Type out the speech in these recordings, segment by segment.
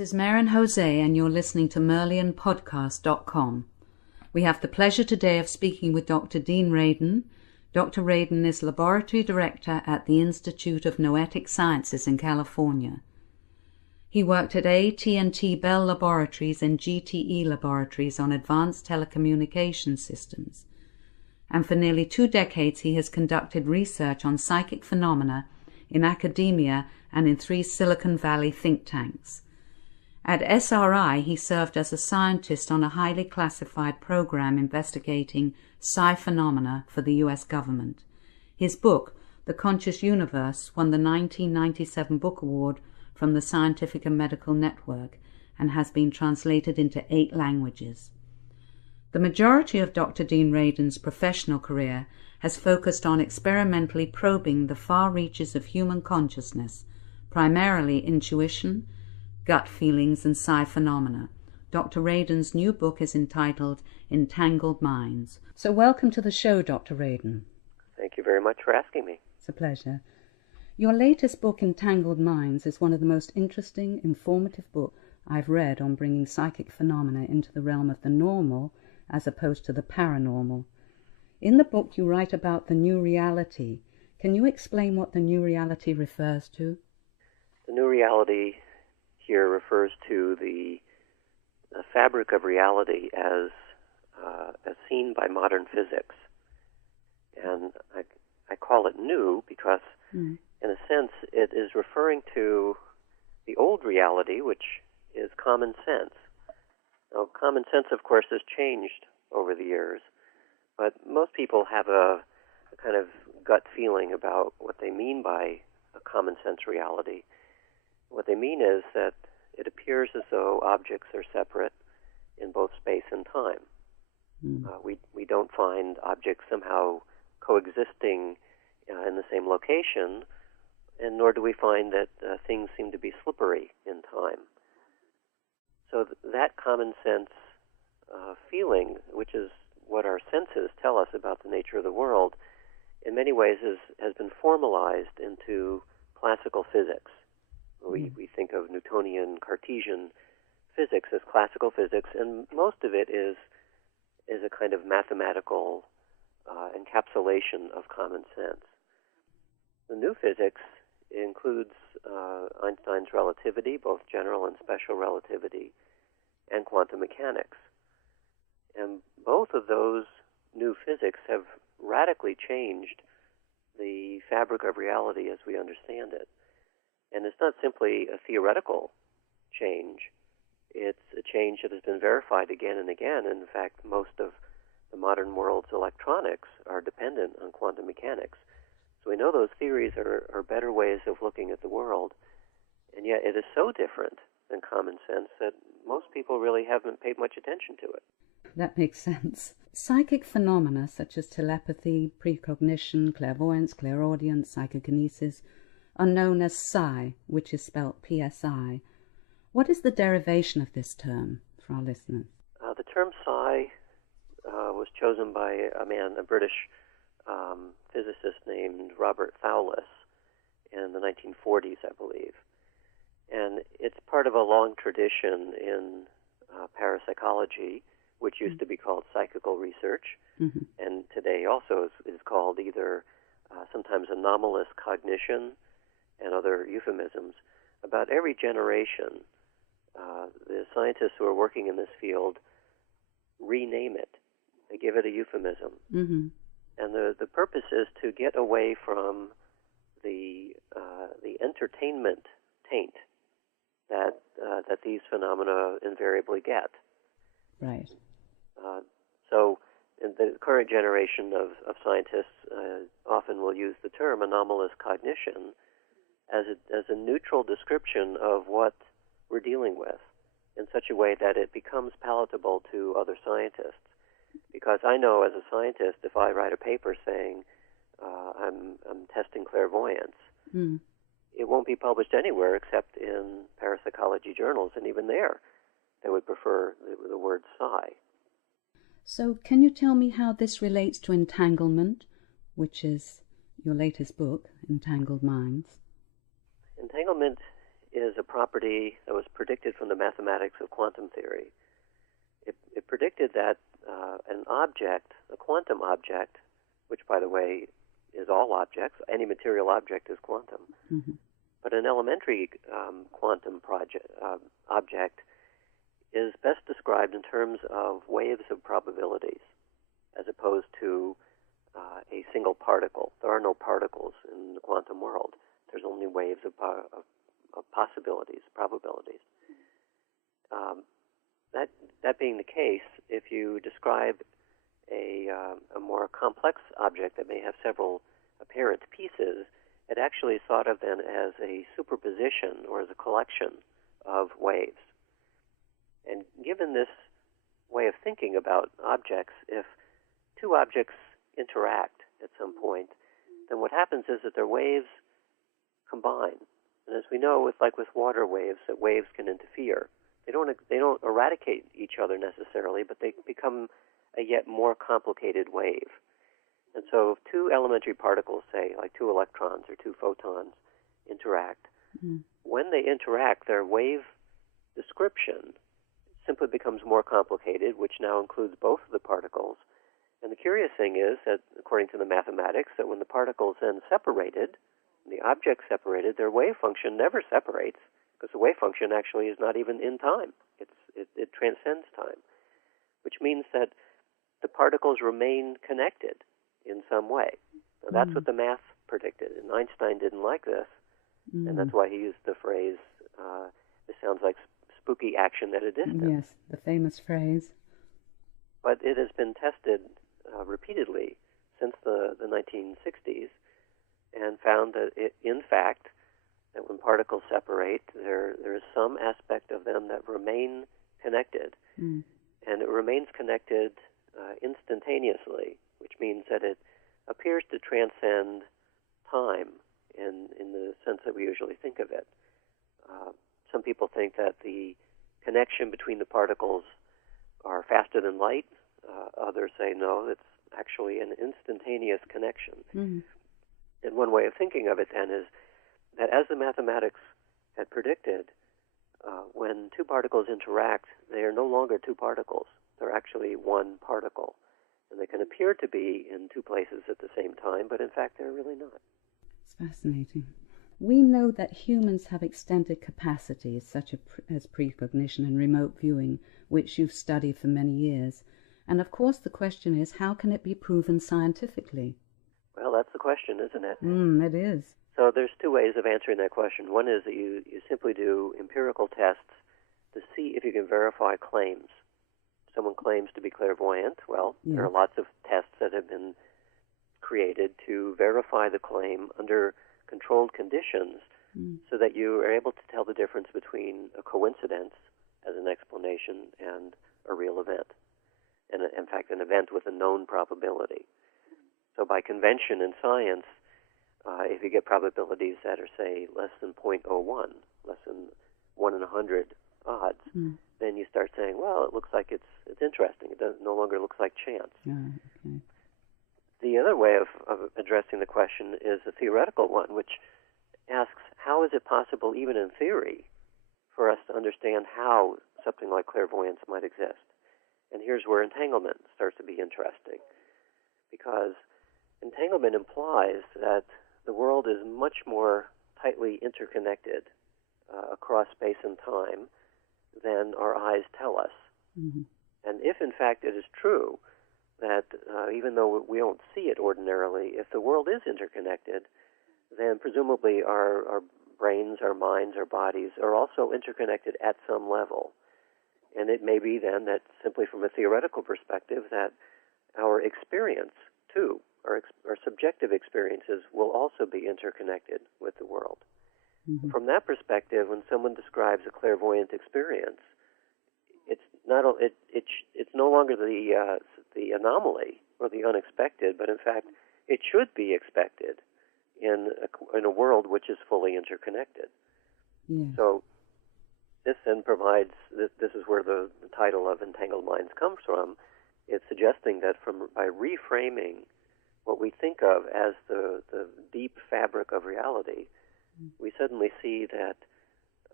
is Maren Jose, and you're listening to MerlianPodcast.com. We have the pleasure today of speaking with Dr. Dean Radin. Dr. Radin is Laboratory Director at the Institute of Noetic Sciences in California. He worked at AT&T Bell Laboratories and GTE Laboratories on advanced telecommunication systems. And for nearly 2 decades he has conducted research on psychic phenomena in academia and in 3 Silicon Valley think tanks. At SRI, he served as a scientist on a highly classified program investigating psi phenomena for the U.S. government. His book, The Conscious Universe, won the 1997 Book Award from the Scientific and Medical Network and has been translated into 8 languages. The majority of Dr. Dean Radin's professional career has focused on experimentally probing the far reaches of human consciousness, primarily intuition, gut feelings, and psi phenomena. Dr. Radin's new book is entitled Entangled Minds. So welcome to the show, Dr. Radin. Thank you very much for asking me. It's a pleasure. Your latest book, Entangled Minds, is one of the most interesting, informative books I've read on bringing psychic phenomena into the realm of the normal as opposed to the paranormal. In the book, you write about the new reality. Can you explain what the new reality refers to? The new reality here refers to the fabric of reality as seen by modern physics. And I call it new because, in a sense, it is referring to the old reality, which is common sense. Now, common sense, of course, has changed over the years, but most people have a kind of gut feeling about what they mean by a common sense reality. What they mean is that it appears as though objects are separate in both space and time. We don't find objects somehow coexisting in the same location, and nor do we find that things seem to be slippery in time. So that common sense feeling, which is what our senses tell us about the nature of the world, in many ways has been formalized into classical physics. We think of Newtonian Cartesian physics as classical physics, and most of it is a kind of mathematical encapsulation of common sense. The new physics includes Einstein's relativity, both general and special relativity, and quantum mechanics. And both of those new physics have radically changed the fabric of reality as we understand it. And it's not simply a theoretical change. It's a change that has been verified again and again. In fact, most of the modern world's electronics are dependent on quantum mechanics. So we know those theories are better ways of looking at the world. And yet it is so different than common sense that most people really haven't paid much attention to it. That makes sense. Psychic phenomena such as telepathy, precognition, clairvoyance, clairaudience, psychokinesis are known as psi, which is spelled P-S-I. What is the derivation of this term for our listeners? The term psi was chosen by a British physicist named Robert Thouless in the 1940s, I believe. And it's part of a long tradition in parapsychology, which used to be called psychical research, and today also is called either sometimes anomalous cognition and other euphemisms. About every generation, the scientists who are working in this field rename it. They give it a euphemism. And the purpose is to get away from the entertainment taint that these phenomena invariably get. Right. So in the current generation of scientists often will use the term anomalous cognition as a neutral description of what we're dealing with in such a way that it becomes palatable to other scientists. Because I know as a scientist, if I write a paper saying I'm testing clairvoyance, it won't be published anywhere except in parapsychology journals, and even there, they would prefer the word psi. So can you tell me how this relates to entanglement, which is your latest book, Entangled Minds? Entanglement is a property that was predicted from the mathematics of quantum theory. It predicted that an object, a quantum object, which, by the way, is all objects, any material object is quantum, but an elementary quantum object is best described in terms of waves of probabilities, as opposed to a single particle. There are no particles in the quantum world. There's only waves of possibilities, probabilities. That being the case, if you describe a more complex object that may have several apparent pieces, it actually is thought of then as a superposition or as a collection of waves. And given this way of thinking about objects, if two objects interact at some point, then what happens is that their waves combine. And as we know, with water waves, that waves can interfere. They don't eradicate each other necessarily, but they become a yet more complicated wave. And so if two elementary particles, say, like two electrons or two photons, interact, when they interact, their wave description simply becomes more complicated, which now includes both of the particles. And the curious thing is that, according to the mathematics, that when the particles then separated, the objects separated, their wave function never separates, because the wave function actually is not even in time. It transcends time, which means that the particles remain connected in some way. Now, that's what the math predicted, and Einstein didn't like this, and that's why he used the phrase, "This sounds like spooky action at a distance." Yes, the famous phrase. But it has been tested repeatedly since the 1960s, and found that in fact, that when particles separate, there is some aspect of them that remain connected, and it remains connected instantaneously, which means that it appears to transcend time in the sense that we usually think of it. Some people think that the connection between the particles are faster than light. Others say no, it's actually an instantaneous connection. And one way of thinking of it then is that as the mathematics had predicted, when two particles interact, they are no longer two particles. They're actually one particle. And they can appear to be in two places at the same time, but in fact they're really not. It's fascinating. We know that humans have extended capacities such as precognition and remote viewing, which you've studied for many years. And of course the question is, how can it be proven scientifically? Well, that's the question, isn't it? It is. So there's two ways of answering that question. One is that you simply do empirical tests to see if you can verify claims. Someone claims to be clairvoyant. Well, there are lots of tests that have been created to verify the claim under controlled conditions so that you are able to tell the difference between a coincidence as an explanation and a real event. And in fact, an event with a known probability. So by convention in science, if you get probabilities that are, say, less than 0.01, less than 1 in 100 odds, then you start saying, well, it looks like it's interesting. It no longer looks like chance. Okay. The other way of addressing the question is a theoretical one, which asks, how is it possible, even in theory, for us to understand how something like clairvoyance might exist? And here's where entanglement starts to be interesting, because entanglement implies that the world is much more tightly interconnected across space and time than our eyes tell us. And if, in fact, it is true that even though we don't see it ordinarily, if the world is interconnected, then presumably our brains, our minds, our bodies are also interconnected at some level. And it may be then that simply from a theoretical perspective that our experience, too, our subjective experiences will also be interconnected with the world. From that perspective, when someone describes a clairvoyant experience, it's no longer the anomaly or the unexpected, but in fact it should be expected in a world which is fully interconnected. So this then provides, this is where the title of Entangled Minds comes from. It's suggesting that by reframing what we think of as the deep fabric of reality, we suddenly see that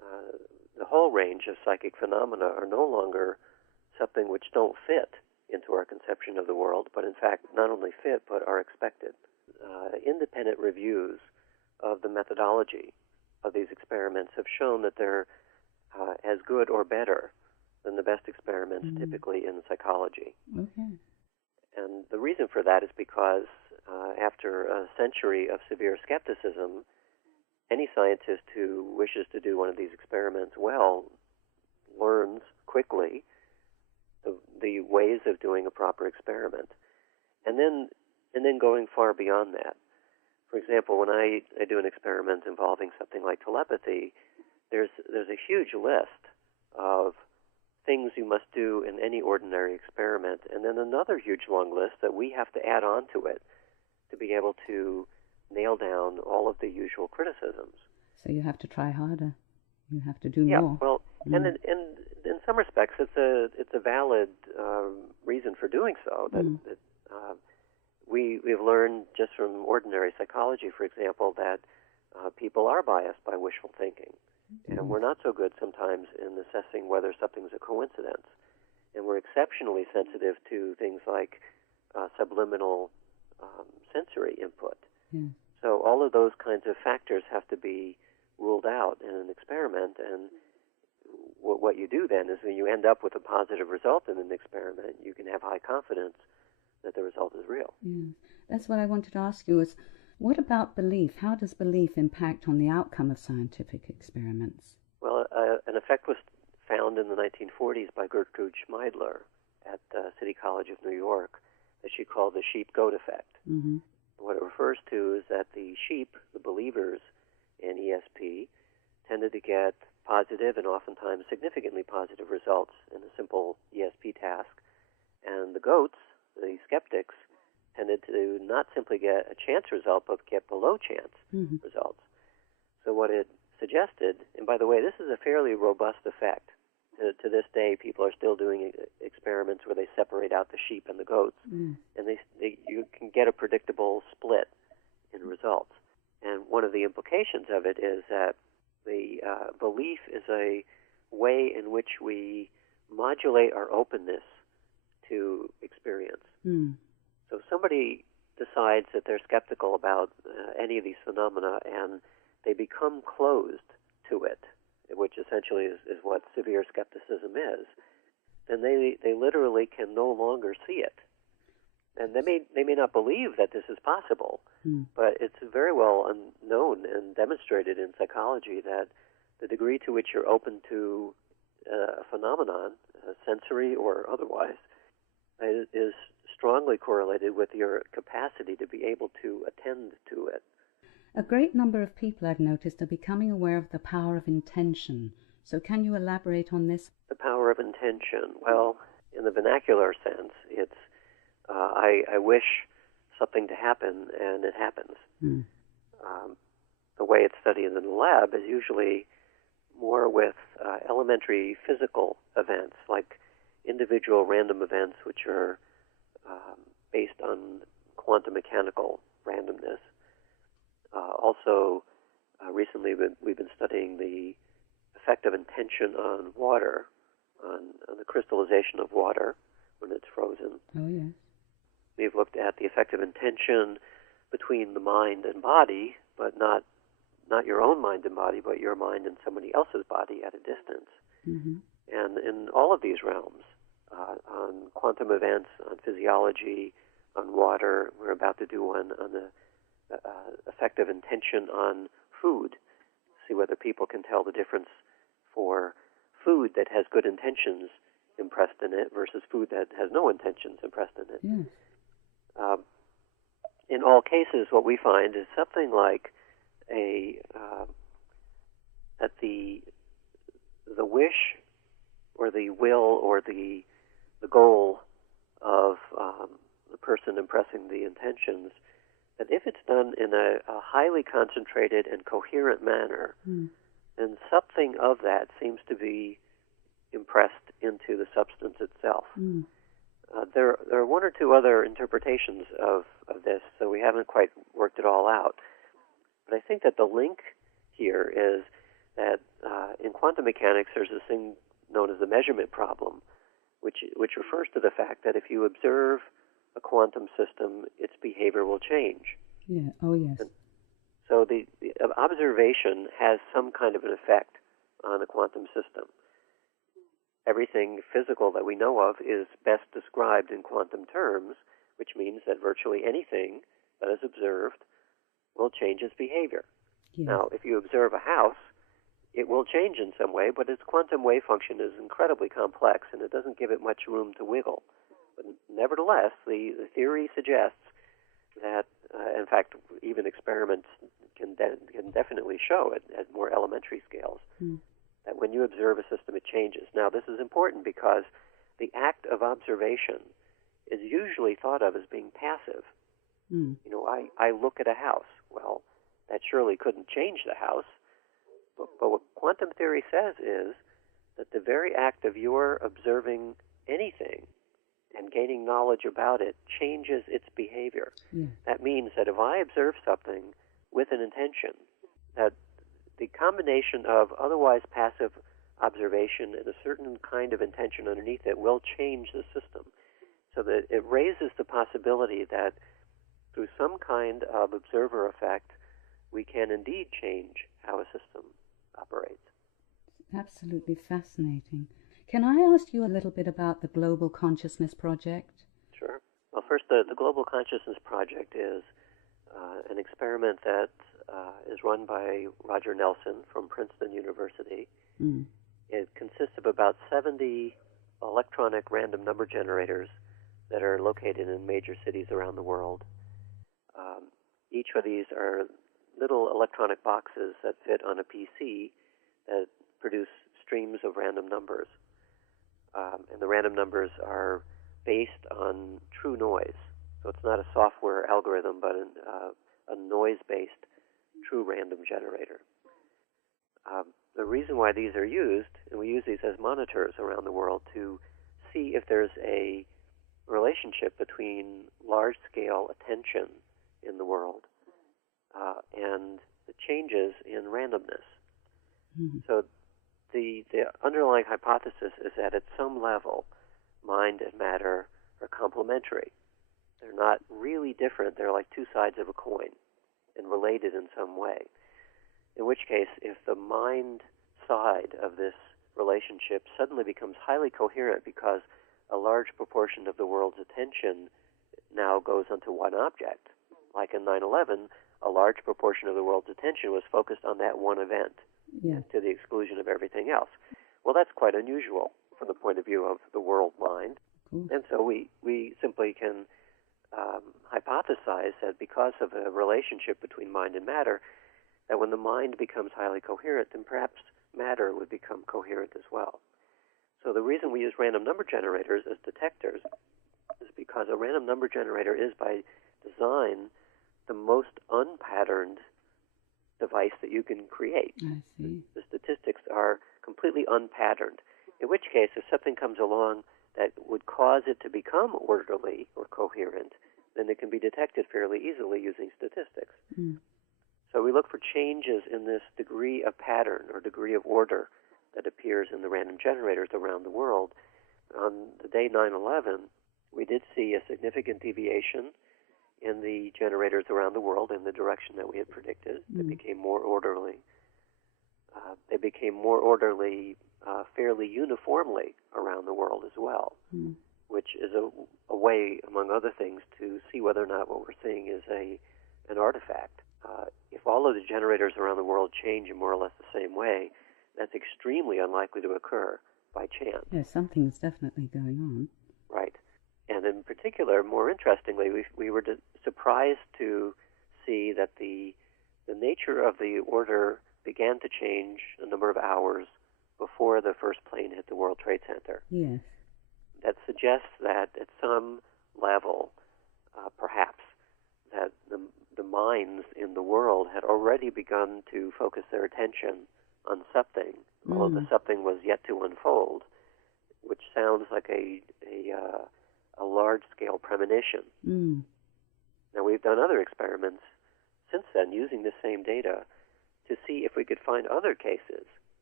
the whole range of psychic phenomena are no longer something which don't fit into our conception of the world, but in fact not only fit, but are expected. Independent reviews of the methodology of these experiments have shown that they're as good or better than the best experiments typically in psychology. Okay. And the reason for that is because after a century of severe skepticism, any scientist who wishes to do one of these experiments well learns quickly the ways of doing a proper experiment, and then going far beyond that. For example, when I do an experiment involving something like telepathy, there's a huge list of things you must do in any ordinary experiment, and then another huge long list that we have to add on to it to be able to nail down all of the usual criticisms. So you have to try harder. You have to do more. Yeah, well, and in some respects, it's a valid reason for doing so. That we've learned just from ordinary psychology, for example, that people are biased by wishful thinking. And we're not so good sometimes in assessing whether something's a coincidence. And we're exceptionally sensitive to things like subliminal sensory input. So all of those kinds of factors have to be ruled out in an experiment. And what you do then is when you end up with a positive result in an experiment, you can have high confidence that the result is real. Yeah. That's what I wanted to ask you is, what about belief? How does belief impact on the outcome of scientific experiments? Well, an effect was found in the 1940s by Gertrude Schmeidler at City College of New York that she called the sheep-goat effect. Mm-hmm. What it refers to is that the sheep, the believers in ESP, tended to get positive and oftentimes significantly positive results in a simple ESP task. And the goats, the skeptics, tended to not simply get a chance result, but get below chance results. So what it suggested, and by the way, this is a fairly robust effect. To this day, people are still doing experiments where they separate out the sheep and the goats, and you can get a predictable split in results. And one of the implications of it is that the belief is a way in which we modulate our openness to experience. So if somebody decides that they're skeptical about any of these phenomena and they become closed to it, which essentially is what severe skepticism is, then they literally can no longer see it. And they may not believe that this is possible, but it's very well known and demonstrated in psychology that the degree to which you're open to a phenomenon, sensory or otherwise, is strongly correlated with your capacity to be able to attend to it. A great number of people, I've noticed, are becoming aware of the power of intention. So can you elaborate on this? The power of intention. Well, in the vernacular sense, it's I wish something to happen, and it happens. The way it's studied in the lab is usually more with elementary physical events, like individual random events which are based on quantum mechanical randomness. Also, recently we've been studying the effect of intention on water, on the crystallization of water when it's frozen. Oh, yes. We've looked at the effect of intention between the mind and body, but not your own mind and body, but your mind and somebody else's body at a distance. And in all of these realms, on quantum events, on physiology, on water, we're about to do one on the effect of intention on food, see whether people can tell the difference for food that has good intentions impressed in it versus food that has no intentions impressed in it. Yes. In all cases, what we find is something like that the wish or the will or the goal of the person impressing the intentions, that if it's done in a highly concentrated and coherent manner, then something of that seems to be impressed into the substance itself. There are one or two other interpretations of this, so we haven't quite worked it all out. But I think that the link here is that in quantum quantum mechanics, there's this thing known as the measurement problem, which refers to the fact that if you observe a quantum system, its behavior will change. Yeah. Oh, yes. And so the observation has some kind of an effect on a quantum system. Everything physical that we know of is best described in quantum terms, which means that virtually anything that is observed will change its behavior. Yes. Now, if you observe a house, it will change in some way, but its quantum wave function is incredibly complex, and it doesn't give it much room to wiggle. But nevertheless, the theory suggests that, in fact, even experiments can definitely show it at more elementary scales, that when you observe a system, it changes. Now, this is important because the act of observation is usually thought of as being passive. You know, I look at a house. Well, that surely couldn't change the house. But what quantum theory says is that the very act of your observing anything and gaining knowledge about it changes its behavior. Yeah. That means that if I observe something with an intention, that the combination of otherwise passive observation and a certain kind of intention underneath it will change the system. So that it raises the possibility that through some kind of observer effect, we can indeed change how a system operates. Absolutely fascinating. Can I ask you a little bit about the Global Consciousness Project? Sure. Well, first, the Global Consciousness Project is an experiment that is run by Roger Nelson from Princeton University. It consists of about 70 electronic random number generators that are located in major cities around the world. Each of these are little electronic boxes that fit on a PC that produce streams of random numbers. And the random numbers are based on true noise. So it's not a software algorithm, but a noise-based true random generator. The reason why these are used, and we use these as monitors around the world to see if there's a relationship between large-scale attention in the world and the changes in randomness. So the underlying hypothesis is that at some level, mind and matter are complementary. They're not really different. They're like two sides of a coin and related in some way. In which case, if the mind side of this relationship suddenly becomes highly coherent because a large proportion of the world's attention now goes onto one object, like in 9/11, a large proportion of the world's attention was focused on that one event to the exclusion of everything else. Well, that's quite unusual from the point of view of the world mind. And so we simply can hypothesize that because of a relationship between mind and matter, that when the mind becomes highly coherent, then perhaps matter would become coherent as well. So the reason we use random number generators as detectors is because a random number generator is by design the most unpatterned device that you can create. I see. The statistics are completely unpatterned, in which case if something comes along that would cause it to become orderly or coherent, then it can be detected fairly easily using statistics. So we look for changes in this degree of pattern or degree of order that appears in the random generators around the world. On the day 9/11, we did see a significant deviation in the generators around the world in the direction that we had predicted. They became more orderly. They became more orderly fairly uniformly around the world as well, which is a way, among other things, to see whether or not what we're seeing is an artifact. If all of the generators around the world change in more or less the same way, that's extremely unlikely to occur by chance. Yes, something's definitely going on. Right. And in particular, more interestingly, we were surprised to see that the nature of the order began to change a number of hours before the first plane hit the World Trade Center. Yes. That suggests that at some level, perhaps, that the minds in the world had already begun to focus their attention on something, although the something was yet to unfold, which sounds like a large-scale premonition. Now, we've done other experiments since then using the same data to see if we could find other cases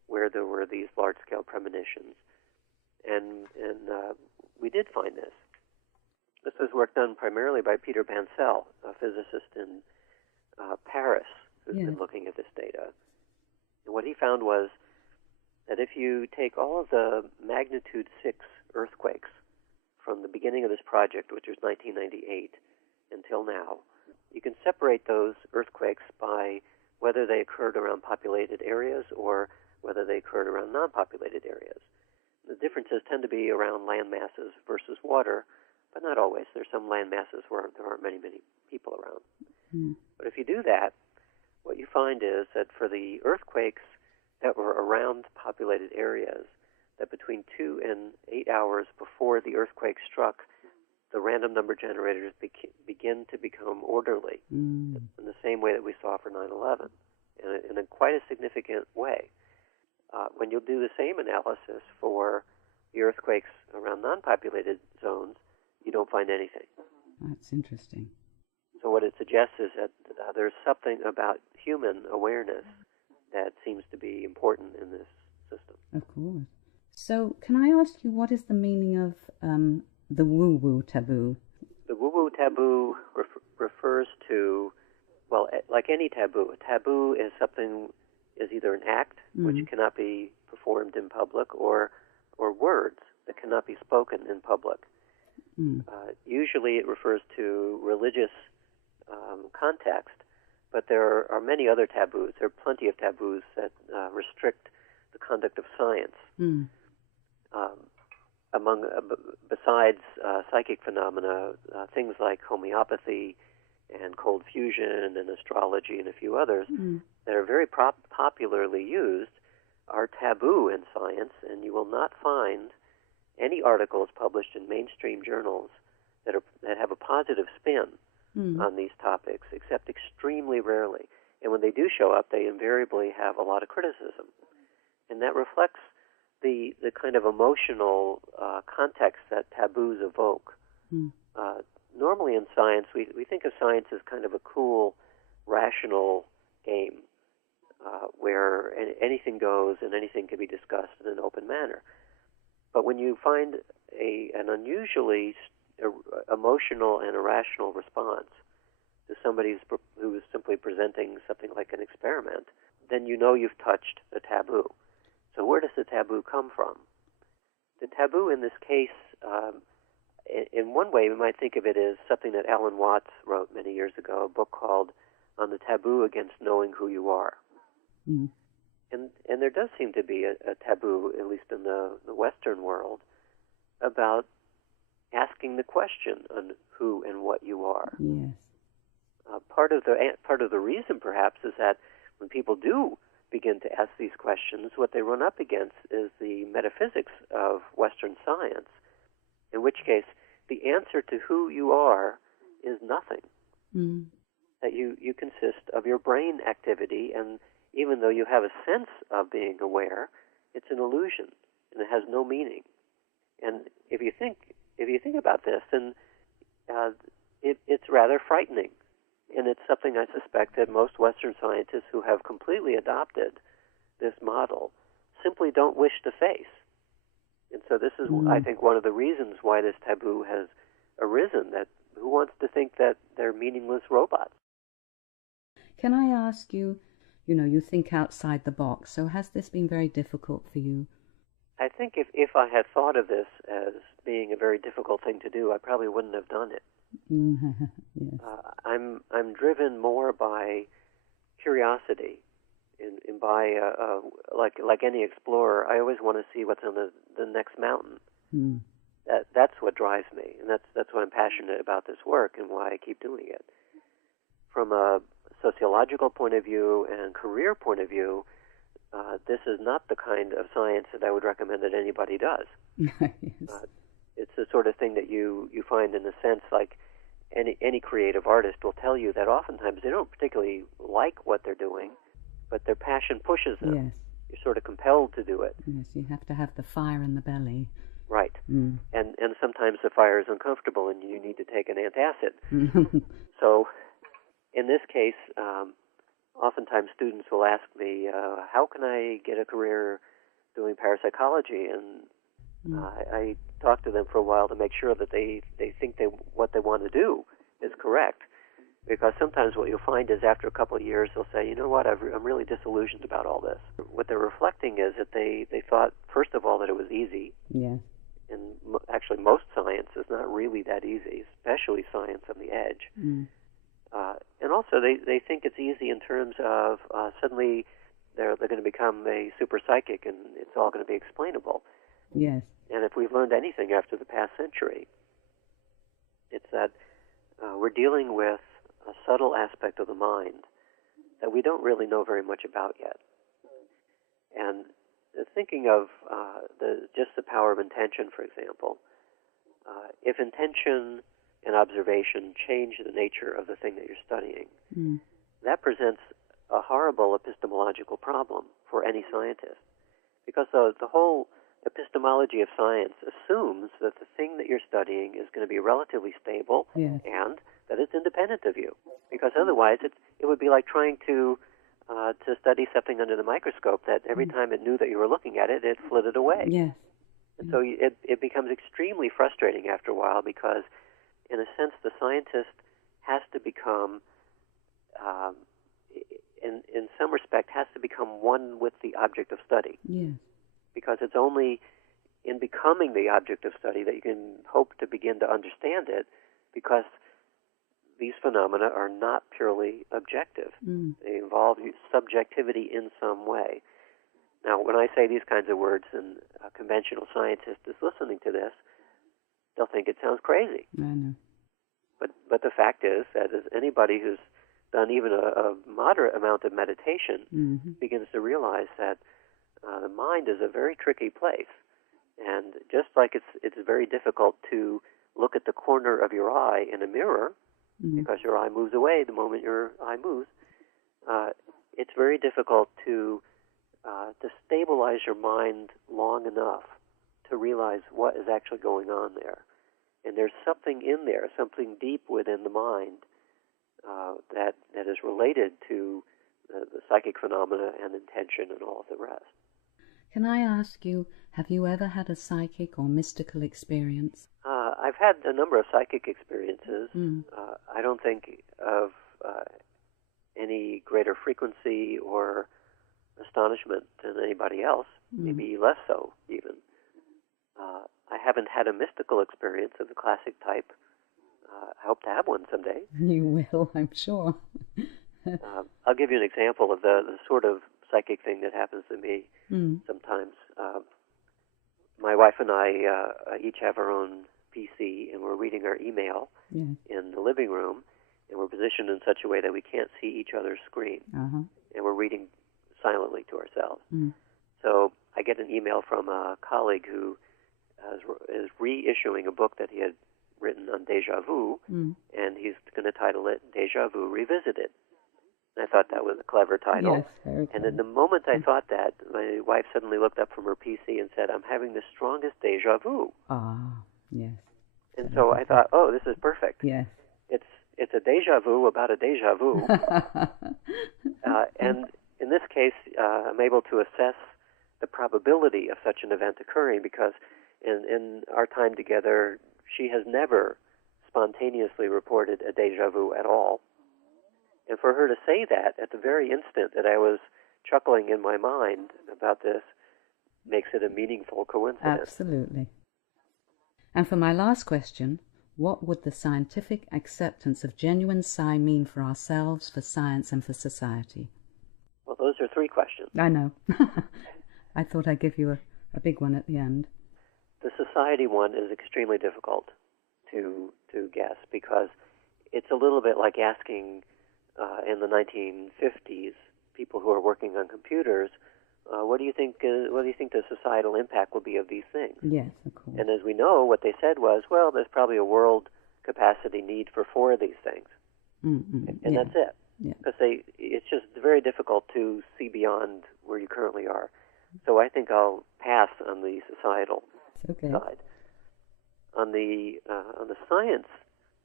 where there were these large-scale premonitions. And we did find this. This was work done primarily by Peter Bancel, a physicist in Paris, who's been looking at this data. And what he found was that if you take all of the magnitude 6 earthquakes from the beginning of this project, which was 1998, until now, you can separate those earthquakes by whether they occurred around populated areas or whether they occurred around non-populated areas. The differences tend to be around land masses versus water, but not always. There's some land masses where there aren't many people around. But if you do that, what you find is that for the earthquakes that were around populated areas, that between 2 and 8 hours before the earthquake struck, the random number generators begin to become orderly in the same way that we saw for 9/11, in a quite a significant way. When you'll do the same analysis for the earthquakes around non-populated zones, you don't find anything. That's interesting. So what it suggests is that there's something about human awareness that seems to be important in this system. Of course. So can I ask you, what is the meaning of the woo-woo taboo? The woo-woo taboo refers to, well, like any taboo, a taboo is something, is either an act which cannot be performed in public or words that cannot be spoken in public. Usually it refers to religious context, but there are many other taboos. There are plenty of taboos that restrict the conduct of science. Besides psychic phenomena, things like homeopathy and cold fusion and astrology and a few others that are very popularly used are taboo in science, and you will not find any articles published in mainstream journals that have a positive spin on these topics, except extremely rarely. And when they do show up, they invariably have a lot of criticism. And that reflects the kind of emotional context that taboos evoke. Normally in science, we think of science as kind of a cool, rational game where anything goes and anything can be discussed in an open manner. But when you find an unusually emotional and irrational response to somebody who is simply presenting something like an experiment, then you know you've touched a taboo. So where does the taboo come from? The taboo in this case, in one way, we might think of it as something that Alan Watts wrote many years ago, a book called On the Taboo Against Knowing Who You Are. And there does seem to be a taboo, at least in the Western world, about asking the question on who and what you are. Yes. Part of the reason, perhaps, is that when people do begin to ask these questions, what they run up against is the metaphysics of Western science, in which case the answer to who you are is nothing. That you consist of your brain activity, and even though you have a sense of being aware, it's an illusion, and it has no meaning. And if you think about this, then it's rather frightening. And it's something I suspect that most Western scientists who have completely adopted this model simply don't wish to face. And so this is, I think, one of the reasons why this taboo has arisen, that who wants to think that they're meaningless robots? Can I ask you, you think outside the box, so has this been very difficult for you? I think if I had thought of this as being a very difficult thing to do, I probably wouldn't have done it. Yes. I'm driven more by curiosity, and by like any explorer, I always want to see what's on the next mountain. That's what drives me, and that's why I'm passionate about this work and why I keep doing it. From a sociological point of view and career point of view, this is not the kind of science that I would recommend that anybody does. Yes. It's the sort of thing that you find in a sense like any creative artist will tell you that oftentimes they don't particularly like what they're doing, but their passion pushes them. Yes. You're sort of compelled to do it. Yes, you have to have the fire in the belly. Right. And sometimes the fire is uncomfortable and you need to take an antacid. So in this case, oftentimes students will ask me, how can I get a career doing parapsychology? And I talk to them for a while to make sure that they think what they want to do is correct. Because sometimes what you'll find is after a couple of years, they'll say, you know what, I'm really disillusioned about all this. What they're reflecting is that they thought, first of all, that it was easy. Yeah. And actually, most science is not really that easy, especially science on the edge. And also, they think it's easy in terms of suddenly they're going to become a super psychic and it's all going to be explainable. Yes. And if we've learned anything after the past century, it's that we're dealing with a subtle aspect of the mind that we don't really know very much about yet. And thinking of just the power of intention, for example, if intention and observation change the nature of the thing that you're studying, that presents a horrible epistemological problem for any scientist. Because the whole epistemology of science assumes that the thing that you're studying is going to be relatively stable and that it's independent of you. Because otherwise it would be like trying to study something under the microscope that every time it knew that you were looking at it, it flitted away. Yes. And so it becomes extremely frustrating after a while because, in a sense, the scientist has to become, in some respect, has to become one with the object of study. Yes. Because it's only in becoming the object of study that you can hope to begin to understand it, because these phenomena are not purely objective. They involve subjectivity in some way. Now, when I say these kinds of words, and a conventional scientist is listening to this, they'll think it sounds crazy. I know. But the fact is that as anybody who's done even a moderate amount of meditation begins to realize that the mind is a very tricky place. And just like it's very difficult to look at the corner of your eye in a mirror, because your eye moves away the moment your eye moves, it's very difficult to stabilize your mind long enough to realize what is actually going on there. And there's something in there, something deep within the mind that is related to the psychic phenomena and intention and all of the rest. Can I ask you, have you ever had a psychic or mystical experience? I've had a number of psychic experiences. I don't think of any greater frequency or astonishment than anybody else, maybe less so even. I haven't had a mystical experience of the classic type. I hope to have one someday. You will, I'm sure. I'll give you an example of the sort of psychic thing that happens to me sometimes. My wife and I each have our own PC, and we're reading our email in the living room, and we're positioned in such a way that we can't see each other's screen. And we're reading silently to ourselves. So I get an email from a colleague who is reissuing a book that he had written on déjà vu, and he's going to title it Déjà Vu Revisited. And I thought that was a clever title. Yes, very and in the moment I thought that, my wife suddenly looked up from her PC and said, "I'm having the strongest déjà vu." Yes. And so I thought, oh, this is perfect. Yes. It's a déjà vu about a déjà vu. And in this case, I'm able to assess the probability of such an event occurring because in our time together, she has never spontaneously reported a déjà vu at all. And for her to say that at the very instant that I was chuckling in my mind about this makes it a meaningful coincidence. Absolutely. And for my last question, what would the scientific acceptance of genuine psi mean for ourselves, for science, and for society? Well, those are three questions. I know. I thought I'd give you a big one at the end. The society one is extremely difficult to guess because it's a little bit like asking in the 1950s people who are working on computers, what do you think the societal impact will be of these things? Yes, of course. And as we know, what they said was, well, there's probably a world capacity need for 4 of these things, and that's it. Because it's just very difficult to see beyond where you currently are. So I think I'll pass on the societal side. On the science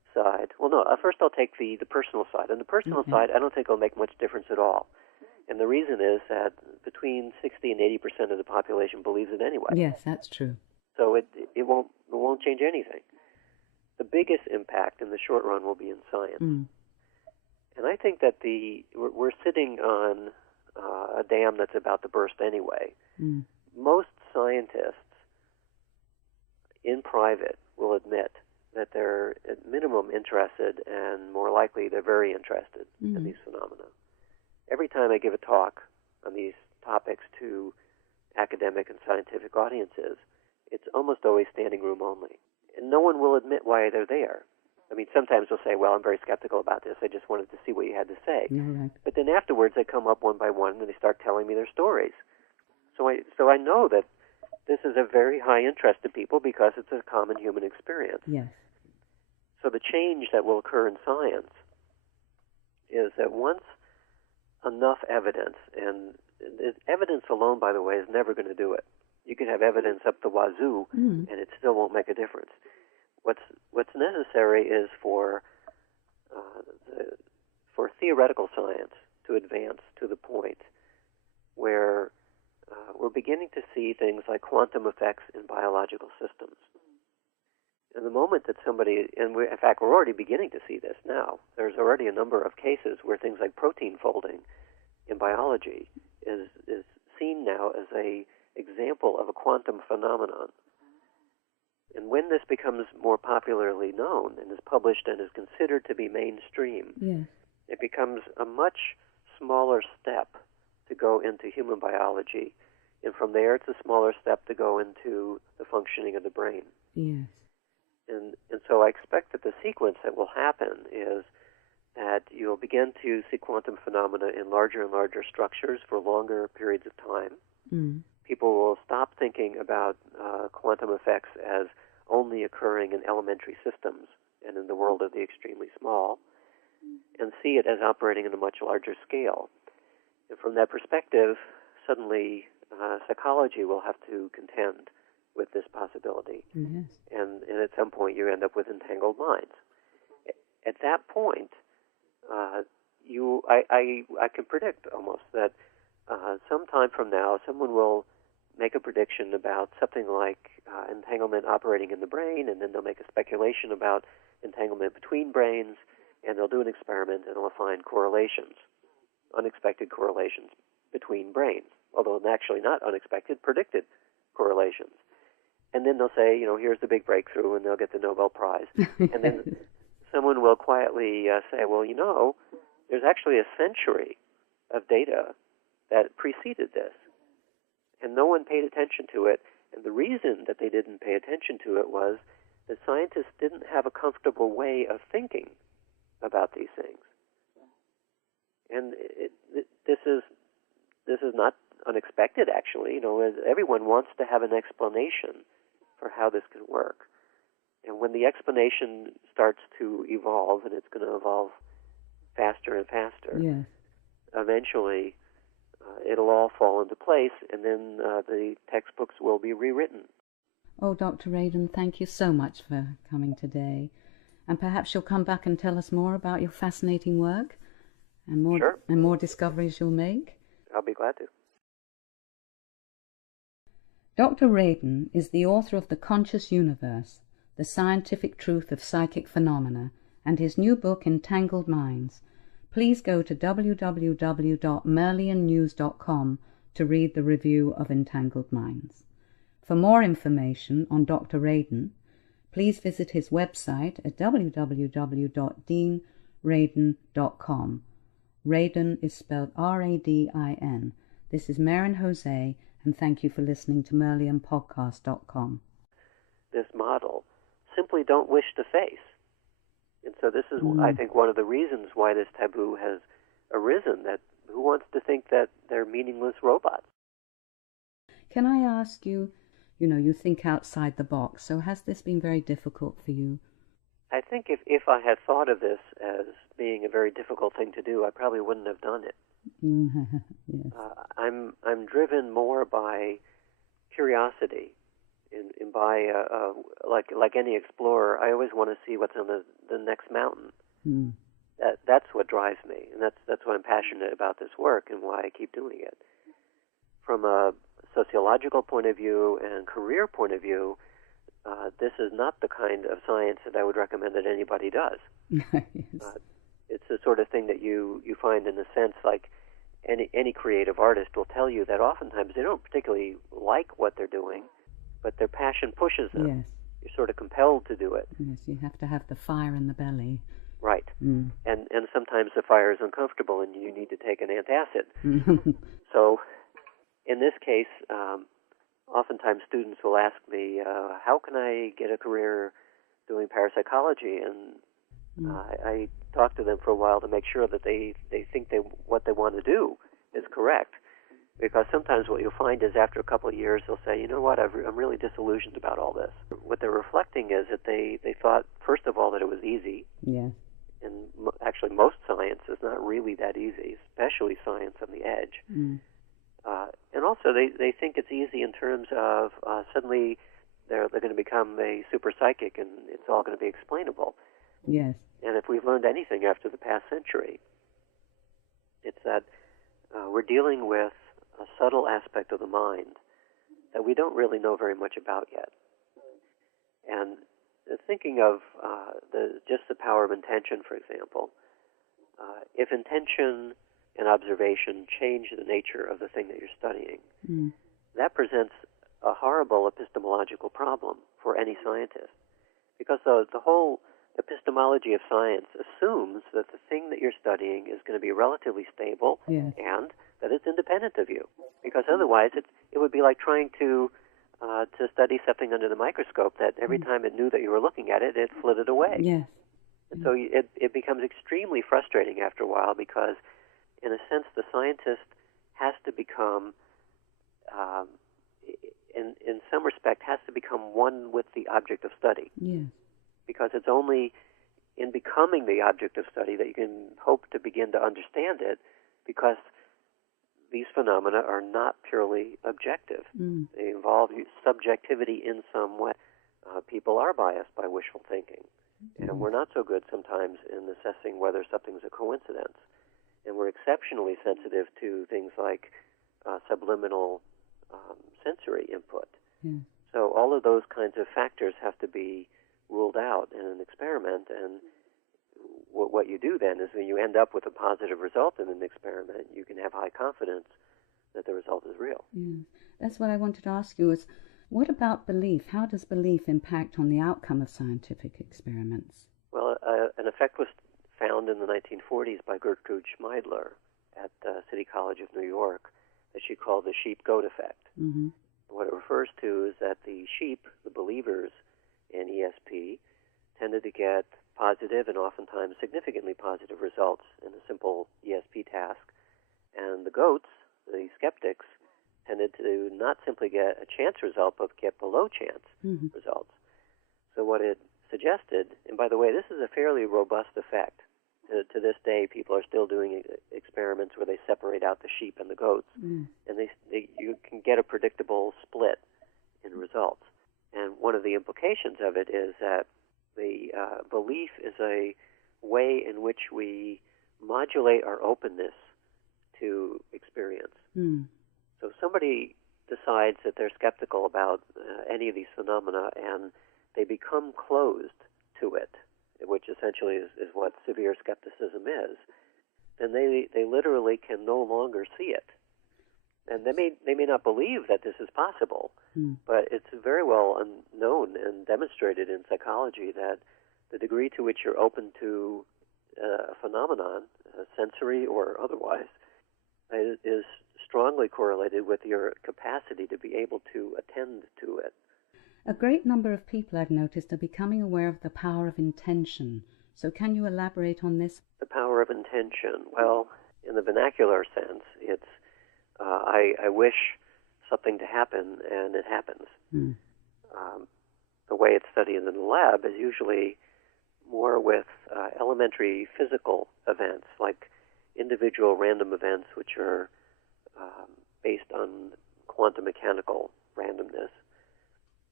side, well, no, first I'll take the personal side. On the personal side, I don't think it'll make much difference at all. And the reason is that between 60 and 80% of the population believes it anyway. Yes, that's true. So it won't change anything. The biggest impact in the short run will be in science. Mm. And I think that we're sitting on a dam that's about to burst anyway. Mm. Most scientists in private will admit that they're at minimum interested, and more likely they're very interested in these phenomena. Every time I give a talk on these topics to academic and scientific audiences, it's almost always standing room only. And no one will admit why they're there. I mean, sometimes they'll say, well, I'm very skeptical about this. I just wanted to see what you had to say. Right. But then afterwards, they come up one by one and they start telling me their stories. So I know that this is a very high interest to people because it's a common human experience. Yes. So the change that will occur in science is that once enough evidence, and evidence alone, by the way, is never going to do it. You can have evidence up the wazoo, and it still won't make a difference. What's necessary is for theoretical science to advance to the point where we're beginning to see things like quantum effects in biological systems. And the moment that somebody, in fact, we're already beginning to see this now. There's already a number of cases where things like protein folding in biology is seen now as a example of a quantum phenomenon. And when this becomes more popularly known and is published and is considered to be mainstream, it becomes a much smaller step to go into human biology. And from there, it's a smaller step to go into the functioning of the brain. Yes. And so I expect that the sequence that will happen is that you'll begin to see quantum phenomena in larger and larger structures for longer periods of time. Mm. People will stop thinking about quantum effects as only occurring in elementary systems and in the world of the extremely small, and see it as operating on a much larger scale. And from that perspective, suddenly psychology will have to contend with this possibility. Yes. And at some point you end up with entangled minds. At that point, I can predict almost that sometime from now someone will make a prediction about something like entanglement operating in the brain, and then they'll make a speculation about entanglement between brains, and they'll do an experiment and they'll find correlations, unexpected correlations between brains, although actually not unexpected, predicted correlations. And then they'll say, here's the big breakthrough, and they'll get the Nobel Prize. And then someone will quietly say, well, there's actually a century of data that preceded this, and no one paid attention to it. And the reason that they didn't pay attention to it was that scientists didn't have a comfortable way of thinking about these things. And this is not unexpected, actually. Everyone wants to have an explanation for how this can work. And when the explanation starts to evolve, and it's going to evolve faster and faster, eventually it'll all fall into place, and then the textbooks will be rewritten. Oh, Dr. Radin, thank you so much for coming today. And perhaps you'll come back and tell us more about your fascinating work and more discoveries you'll make. I'll be glad to. Dr. Radin is the author of The Conscious Universe, The Scientific Truth of Psychic Phenomena, and his new book, Entangled Minds. Please go to www.merliannews.com to read the review of Entangled Minds. For more information on Dr. Radin, please visit his website at www.deanradin.com. Radin is spelled R-A-D-I-N. This is Maren Jose, and thank you for listening to merlianpodcast.com. This model simply don't wish to face. And so this is, I think, one of the reasons why this taboo has arisen, that who wants to think that they're meaningless robots? Can I ask you, you think outside the box, so has this been very difficult for you? I think if I had thought of this as being a very difficult thing to do, I probably wouldn't have done it. Yes. I'm driven more by curiosity and by like any explorer, I always want to see what's on the next mountain. Mm. That's what drives me, and that's why I'm passionate about this work and why I keep doing it. From a sociological point of view and career point of view, this is not the kind of science that I would recommend that anybody does. Yes. It's the sort of thing that you find in a sense like any creative artist will tell you that oftentimes they don't particularly like what they're doing, but their passion pushes them. Yes. You're sort of compelled to do it. Yes, you have to have the fire in the belly. Right. Mm. And sometimes the fire is uncomfortable and you need to take an antacid. So in this case, oftentimes students will ask me, how can I get a career doing parapsychology? And I talk to them for a while to make sure that they think what they want to do is correct. Because sometimes what you'll find is after a couple of years, they'll say, you know what, I'm really disillusioned about all this. What they're reflecting is that they thought, first of all, that it was easy. Yes. And actually, most science is not really that easy, especially science on the edge. Mm. And also, they think it's easy in terms of suddenly they're going to become a super psychic and it's all going to be explainable. Yes. And if we've learned anything after the past century, it's that we're dealing with a subtle aspect of the mind that we don't really know very much about yet. And thinking of just the power of intention, for example, if intention and observation change the nature of the thing that you're studying, that presents a horrible epistemological problem for any scientist. Because the whole epistemology of science assumes that the thing that you're studying is going to be relatively stable Yes. and that it's independent of you. Because otherwise it would be like trying to study something under the microscope that every time it knew that you were looking at it, it flitted away. Yes. And so it becomes extremely frustrating after a while because, in a sense, the scientist has to become, in some respect, has to become one with the object of study. Yes. Because it's only in becoming the object of study that you can hope to begin to understand it, because these phenomena are not purely objective. They involve subjectivity in some way. People are biased by wishful thinking, and we're not so good sometimes in assessing whether something's a coincidence. And we're exceptionally sensitive to things like subliminal sensory input. So all of those kinds of factors have to be ruled out in an experiment, and what you do then is when you end up with a positive result in an experiment, you can have high confidence that the result is real. Yeah. That's what I wanted to ask you is, what about belief? How does belief impact on the outcome of scientific experiments? Well, an effect was found in the 1940s by Gertrude Schmeidler at City College of New York that she called the sheep-goat effect. Mm-hmm. What it refers to is that the sheep, the believers in ESP, tended to get positive and oftentimes significantly positive results in a simple ESP task. And the goats, the skeptics, tended to not simply get a chance result, but get below chance results. So what it suggested, and by the way, this is a fairly robust effect. To this day, people are still doing experiments where they separate out the sheep and the goats, and you can get a predictable split in results. And one of the implications of it is that the belief is a way in which we modulate our openness to experience. So if somebody decides that they're skeptical about any of these phenomena and they become closed to it, which essentially is what severe skepticism is, then they literally can no longer see it. And they may not believe that this is possible, but it's very well known and demonstrated in psychology that the degree to which you're open to a phenomenon, sensory or otherwise, is strongly correlated with your capacity to be able to attend to it. A great number of people, I've noticed, are becoming aware of the power of intention. So can you elaborate on this? The power of intention. Well, in the vernacular sense, it's I wish something to happen, and it happens. The way it's studied in the lab is usually more with elementary physical events, like individual random events, which are based on quantum mechanical randomness.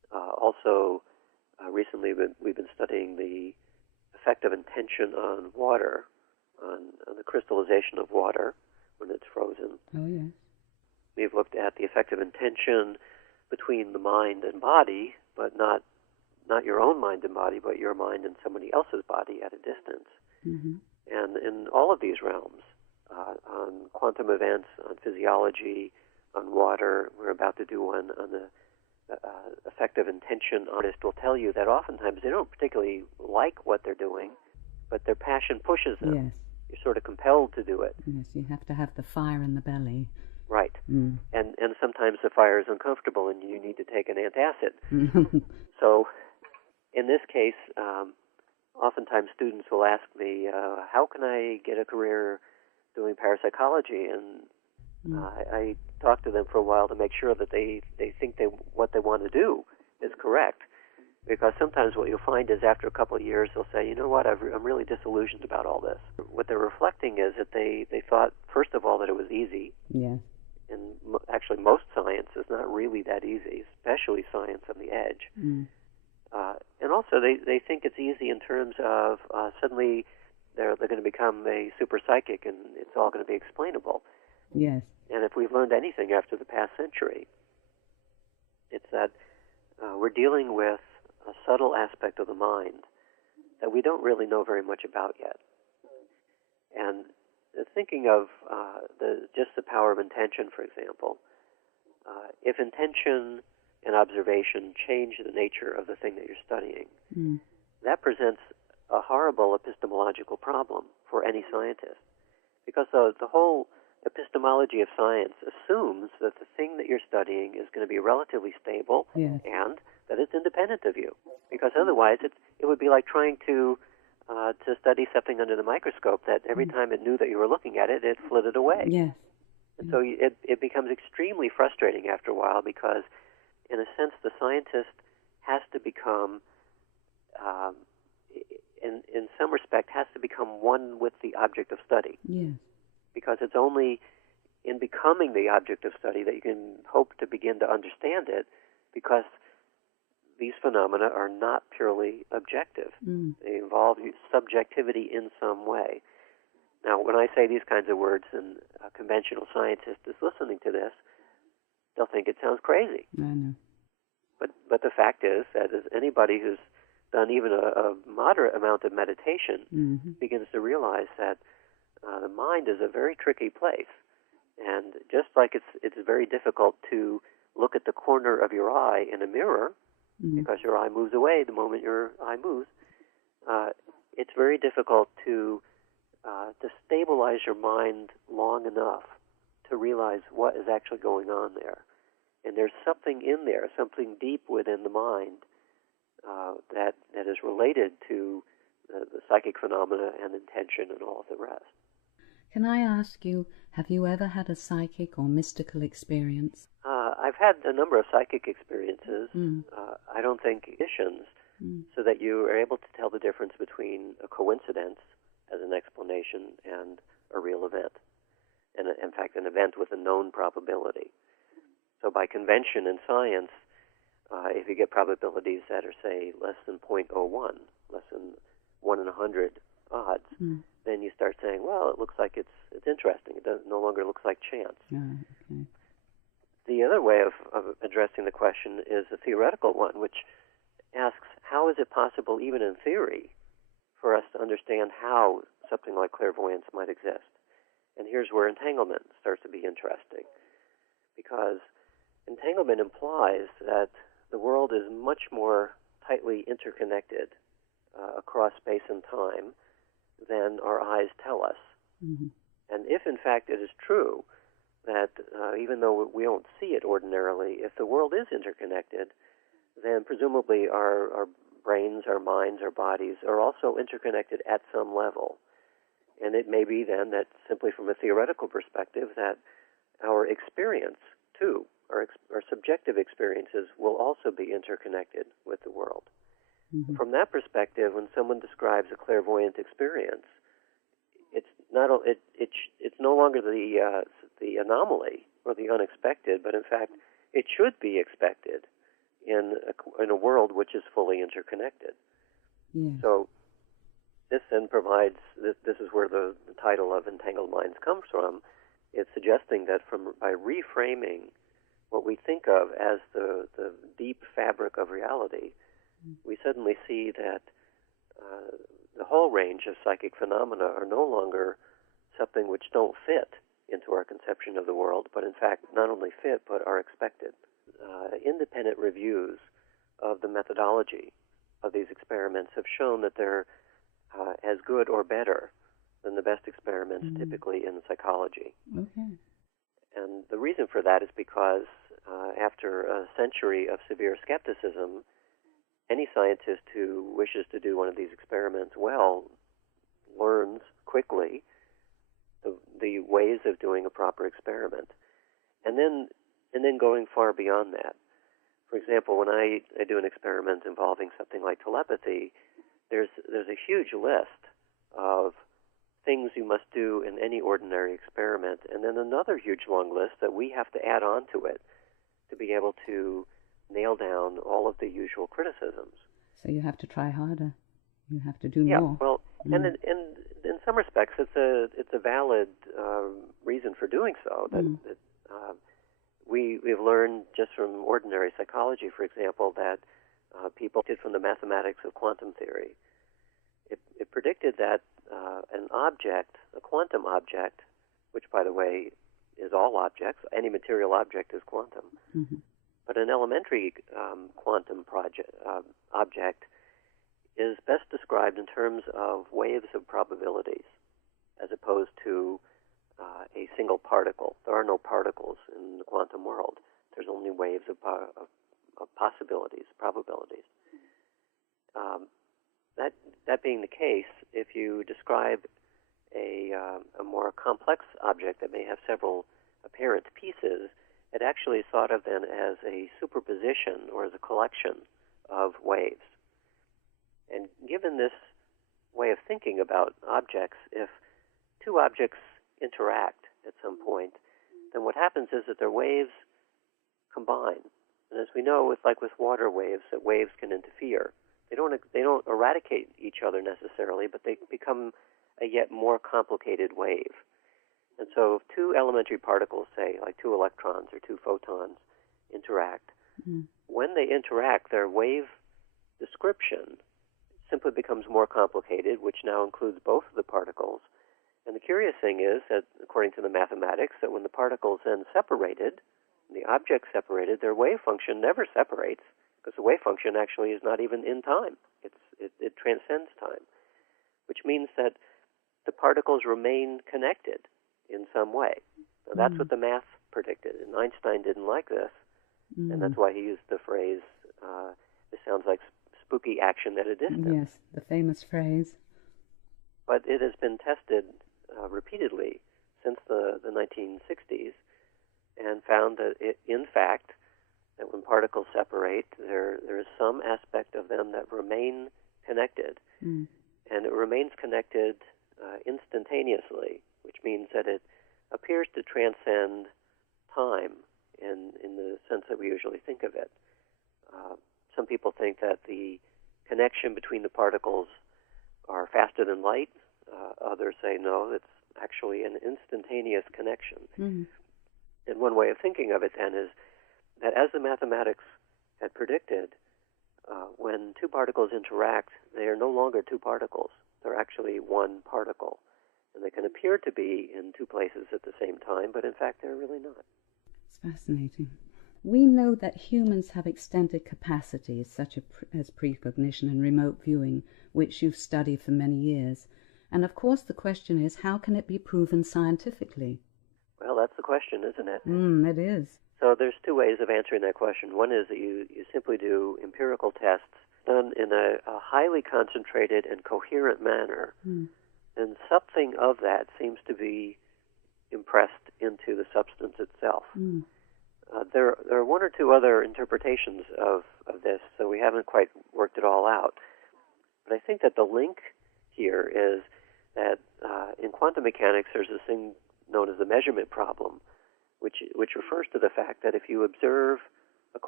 Also, recently we've been studying the effect of intention on water, on the crystallization of water when it's frozen. Oh, yes. We've looked at the effect of intention between the mind and body, but not your own mind and body, but your mind and somebody else's body at a distance. Mm-hmm. And in all of these realms, on quantum events, on physiology, on water, we're about to do one on the effect of intention. Artists will tell you that oftentimes they don't particularly like what they're doing, but their passion pushes them. Yes. You're sort of compelled to do it. Yes, you have to have the fire in the belly. Right. Mm. And sometimes the fire is uncomfortable and you need to take an antacid. So in this case, oftentimes students will ask me, how can I get a career doing parapsychology? And I talk to them for a while to make sure that they think what they want to do is correct. Because sometimes what you'll find is after a couple of years, they'll say, you know what, I'm really disillusioned about all this. What they're reflecting is that they thought, first of all, that it was easy. Yes. And actually most science is not really that easy, especially science on the edge. Mm. And also they think it's easy in terms of suddenly they're going to become a super psychic and it's all going to be explainable. Yes. And if we've learned anything after the past century, it's that we're dealing with a subtle aspect of the mind that we don't really know very much about yet. And thinking of just the power of intention, for example, if intention and observation change the nature of the thing that you're studying, that presents a horrible epistemological problem for any scientist. Because the whole epistemology of science assumes that the thing that you're studying is going to be relatively stable Yes. and that it's independent of you. Because otherwise it would be like trying to study something under the microscope that every time it knew that you were looking at it, it flitted away. Yes. And so it becomes extremely frustrating after a while because, in a sense, the scientist has to become, in some respect, has to become one with the object of study. Yes. Because it's only in becoming the object of study that you can hope to begin to understand it, because these phenomena are not purely objective. They involve subjectivity in some way. Now, when I say these kinds of words and a conventional scientist is listening to this, they'll think it sounds crazy. I know. But the fact is that as anybody who's done even a moderate amount of meditation begins to realize that the mind is a very tricky place. And just like it's very difficult to look at the corner of your eye in a mirror, because your eye moves away the moment your eye moves, it's very difficult to stabilize your mind long enough to realize what is actually going on there. And there's something in there, something deep within the mind that is related to the psychic phenomena and intention and all of the rest. Can I ask you, have you ever had a psychic or mystical experience? I've had a number of psychic experiences. I don't think conditions so that you are able to tell the difference between a coincidence as an explanation and a real event. And in fact, an event with a known probability. So by convention in science, if you get probabilities that are, say, less than 0.01, less than 1 in 100 odds, then you start saying, well, it looks like it's interesting. It no longer looks like chance. Okay. The other way of addressing the question is a theoretical one, which asks, how is it possible, even in theory, for us to understand how something like clairvoyance might exist? And here's where entanglement starts to be interesting, because entanglement implies that the world is much more tightly interconnected across space and time than our eyes tell us. And if, in fact, it is true that even though we don't see it ordinarily, if the world is interconnected, then presumably our brains, our minds, our bodies are also interconnected at some level. And it may be then that simply from a theoretical perspective that our experience, too, our subjective experiences will also be interconnected with the world. From that perspective, when someone describes a clairvoyant experience, it's no longer the anomaly or the unexpected, but in fact, it should be expected in a world which is fully interconnected. Yes. So this then provides, this is where the title of Entangled Minds comes from. It's suggesting that by reframing what we think of as the deep fabric of reality, we suddenly see that the whole range of psychic phenomena are no longer something which don't fit into our conception of the world, but in fact not only fit, but are expected. Independent reviews of the methodology of these experiments have shown that they're as good or better than the best experiments typically in psychology. Okay. And the reason for that is because after a century of severe skepticism, any scientist who wishes to do one of these experiments well learns quickly the ways of doing a proper experiment, and then going far beyond that. For example, when I do an experiment involving something like telepathy, there's a huge list of things you must do in any ordinary experiment, and then another huge long list that we have to add on to it to be able to nail down all of the usual criticisms. So you have to try harder. You have to do more. Yeah, well, and in some respects, it's a valid reason for doing so. That we've learned just from ordinary psychology, for example, that people did from the mathematics of quantum theory. It predicted that an object, a quantum object, which, by the way, is all objects, any material object is quantum, but an elementary quantum object is best described in terms of waves of probabilities, as opposed to a single particle. There are no particles in the quantum world. There's only waves of possibilities, probabilities. That being the case, if you describe a more complex object that may have several apparent pieces, it actually is thought of then as a superposition or as a collection of waves. And given this way of thinking about objects, if two objects interact at some point, then what happens is that their waves combine. And as we know, with water waves, that waves can interfere. They don't eradicate each other necessarily, but they become a yet more complicated wave. And so if two elementary particles, say, like two electrons or two photons, interact, when they interact, their wave description simply becomes more complicated, which now includes both of the particles. And the curious thing is that, according to the mathematics, that when the particles then separated, the objects separated, their wave function never separates, because the wave function actually is not even in time. It transcends time, which means that the particles remain connected in some way. Now, that's what the math predicted, and Einstein didn't like this, and that's why he used the phrase, "This sounds like spooky action at a distance." Yes, the famous phrase. But it has been tested repeatedly since the 1960s, and found that in fact, that when particles separate, there is some aspect of them that remain connected, and it remains connected instantaneously, which means that it appears to transcend time in the sense that we usually think of it. Some people think that the connection between the particles are faster than light. Others say no, it's actually an instantaneous connection. And one way of thinking of it then is that, as the mathematics had predicted, when two particles interact, they are no longer two particles. They're actually one particle. And they can appear to be in two places at the same time, but in fact they're really not. It's fascinating. We know that humans have extended capacities such as precognition and remote viewing, which you've studied for many years. And of course the question is, how can it be proven scientifically? Well, that's the question, isn't it? It is. So there's two ways of answering that question. One is that you simply do empirical tests done in a highly concentrated and coherent manner, and something of that seems to be impressed into the substance itself. There are one or two other interpretations of this, so we haven't quite worked it all out. But I think that the link here is that in quantum mechanics there's this thing known as the measurement problem, which refers to the fact that if you observe a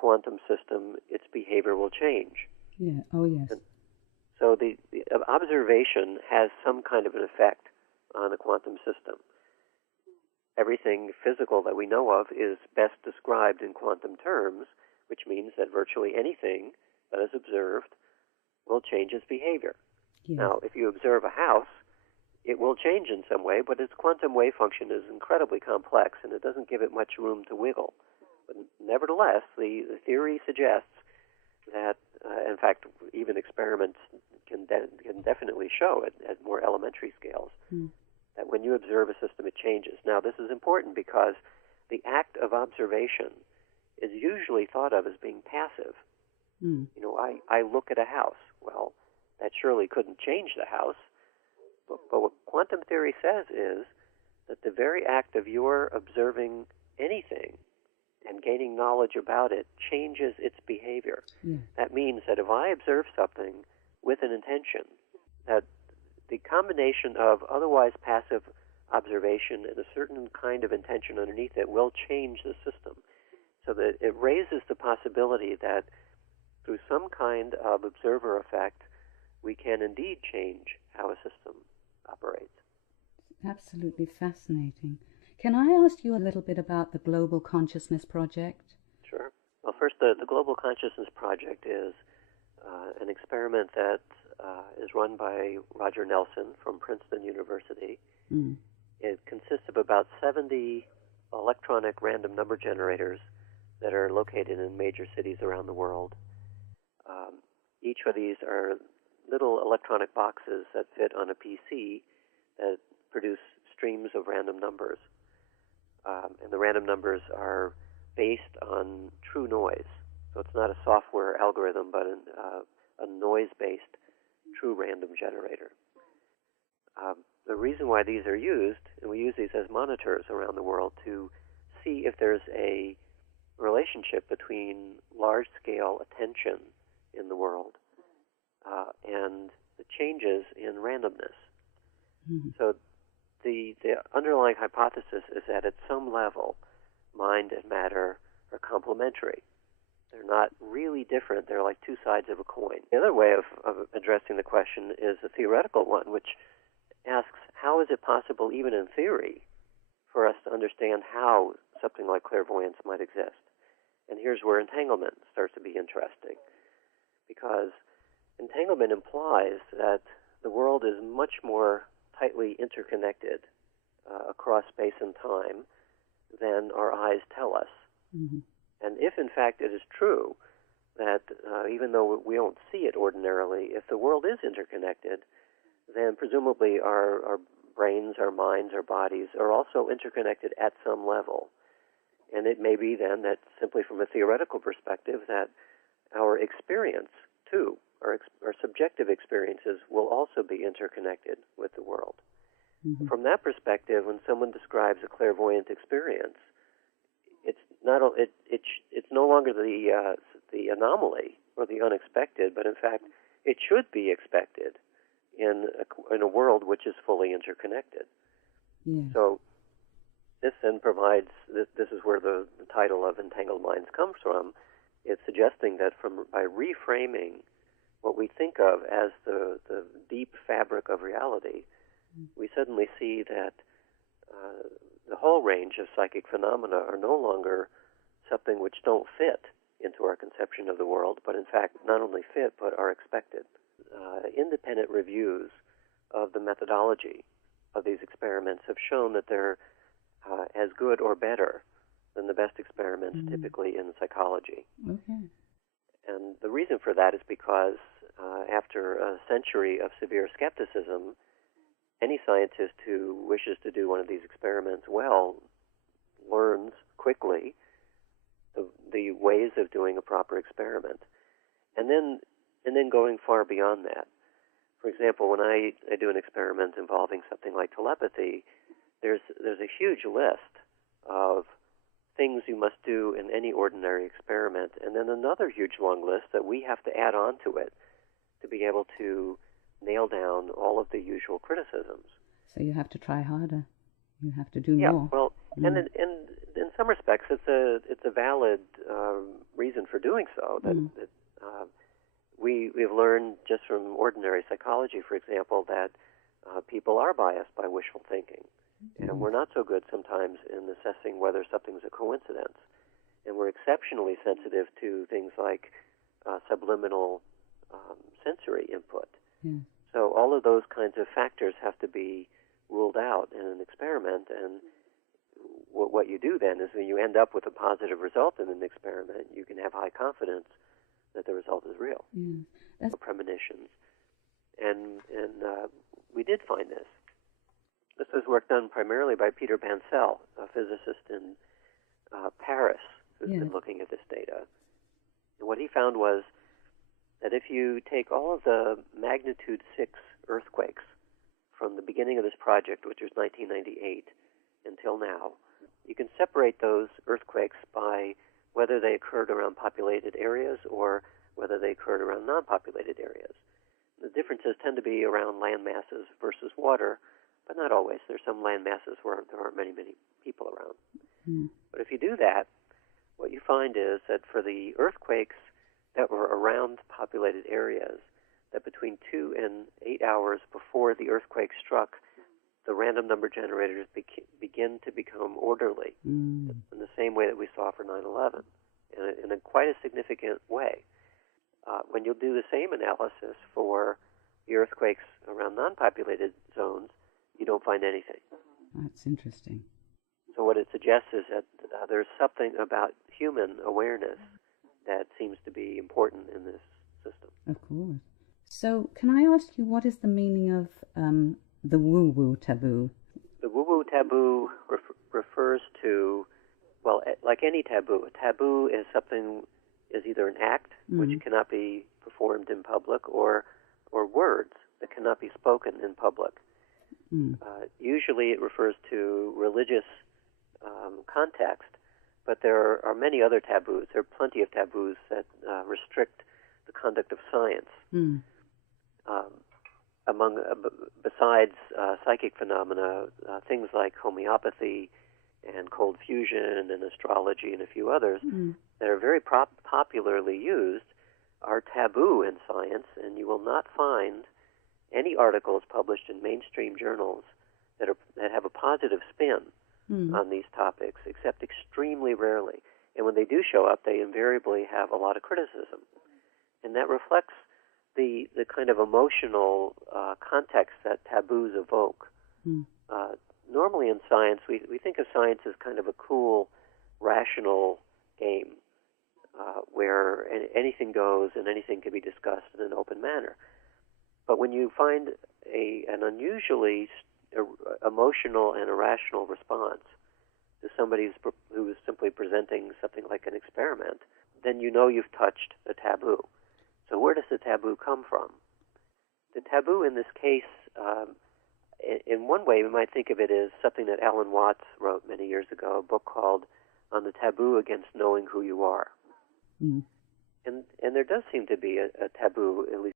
quantum system, its behavior will change. Yeah. Oh, yes. And so the observation has some kind of an effect on the quantum system. Everything physical that we know of is best described in quantum terms, which means that virtually anything that is observed will change its behavior. Yes. Now, if you observe a house, it will change in some way, but its quantum wave function is incredibly complex, and it doesn't give it much room to wiggle. But nevertheless, the theory suggests that, in fact, even experiments can definitely show it at more elementary scales, that when you observe a system, it changes. Now, this is important because the act of observation is usually thought of as being passive. You know, I look at a house. Well, that surely couldn't change the house. But what quantum theory says is that the very act of your observing anything and gaining knowledge about it changes its behavior. Yeah. That means that if I observe something with an intention, that the combination of otherwise passive observation and a certain kind of intention underneath it will change the system, so that it raises the possibility that through some kind of observer effect, we can indeed change how a system operates. Absolutely fascinating. Can I ask you a little bit about the Global Consciousness Project? Sure. Well, first, the Global Consciousness Project is an experiment that is run by Roger Nelson from Princeton University. It consists of about 70 electronic random number generators that are located in major cities around the world. Each of these are little electronic boxes that fit on a PC that produce streams of random numbers. And the random numbers are based on true noise. So it's not a software algorithm, but a noise-based true random generator. The reason why these are used, and we use these as monitors around the world to see if there's a relationship between large-scale attention in the world and the changes in randomness. So the underlying hypothesis is that at some level, mind and matter are complementary. They're not really different. They're like two sides of a coin. The other way of addressing the question is a theoretical one, which asks, how is it possible, even in theory, for us to understand how something like clairvoyance might exist? And here's where entanglement starts to be interesting, because entanglement implies that the world is much more tightly interconnected across space and time than our eyes tell us. And if, in fact, it is true that even though we don't see it ordinarily, if the world is interconnected, then presumably our brains, our minds, our bodies are also interconnected at some level. And it may be then that simply from a theoretical perspective that our experience, too, our subjective experiences will also be interconnected with the world. From that perspective, when someone describes a clairvoyant experience, it's no longer the anomaly or the unexpected, but in fact, it should be expected in a world which is fully interconnected. So this then provides, this is where the title of Entangled Minds comes from. It's suggesting that by reframing what we think of as the deep fabric of reality, we suddenly see that the whole range of psychic phenomena are no longer something which don't fit into our conception of the world, but in fact not only fit, but are expected. Independent reviews of the methodology of these experiments have shown that they're as good or better than the best experiments typically in psychology. And the reason for that is because after a century of severe skepticism, any scientist who wishes to do one of these experiments well learns quickly the ways of doing a proper experiment. And then going far beyond that. For example, when I do an experiment involving something like telepathy, there's a huge list of things you must do in any ordinary experiment, and then another huge long list that we have to add on to it to be able to nail down all of the usual criticisms. So you have to try harder. You have to do more. Yeah, well, and in some respects, it's a valid reason for doing so. That we've learned just from ordinary psychology, for example, that people are biased by wishful thinking, and we're not so good sometimes in assessing whether something's a coincidence, and we're exceptionally sensitive to things like subliminal sensory input. So all of those kinds of factors have to be ruled out in an experiment, and what you do then is when you end up with a positive result in an experiment, you can have high confidence that the result is real. That's premonitions. And we did find this. This was work done primarily by Peter Bancel, a physicist in Paris, who's been looking at this data. And what he found was that if you take all of the magnitude 6 earthquakes from the beginning of this project, which was 1998, until now, you can separate those earthquakes by whether they occurred around populated areas or whether they occurred around non-populated areas. The differences tend to be around land masses versus water, but not always. There's some land masses where there aren't many people around. But if you do that, what you find is that for the earthquakes that were around populated areas, that between 2 and 8 hours before the earthquake struck, the random number generators begin to become orderly in the same way that we saw for 9/11, in a quite a significant way. When you'll do the same analysis for the earthquakes around non-populated zones, you don't find anything. That's interesting. So what it suggests is that there's something about human awareness that seems to be important in this system. Of course. So can I ask you, what is the meaning of the woo-woo taboo? The woo-woo taboo refers to, well, like any taboo, a taboo is something, is either an act which cannot be performed in public or words that cannot be spoken in public. Usually it refers to religious context, but there are many other taboos. There are plenty of taboos that restrict the conduct of science. Besides psychic phenomena, things like homeopathy and cold fusion and astrology and a few others that are very popularly used are taboo in science, and you will not find any articles published in mainstream journals that have a positive spin on these topics, except extremely rarely. And when they do show up, they invariably have a lot of criticism. And that reflects the kind of emotional context that taboos evoke. Normally in science, we think of science as kind of a cool, rational game where anything goes and anything can be discussed in an open manner. But when you find an unusually emotional and irrational response to somebody who is simply presenting something like an experiment, then you know you've touched a taboo. So where does the taboo come from? The taboo in this case, in one way, we might think of it as something that Alan Watts wrote many years ago, a book called On the Taboo Against Knowing Who You Are. And there does seem to be a taboo, at least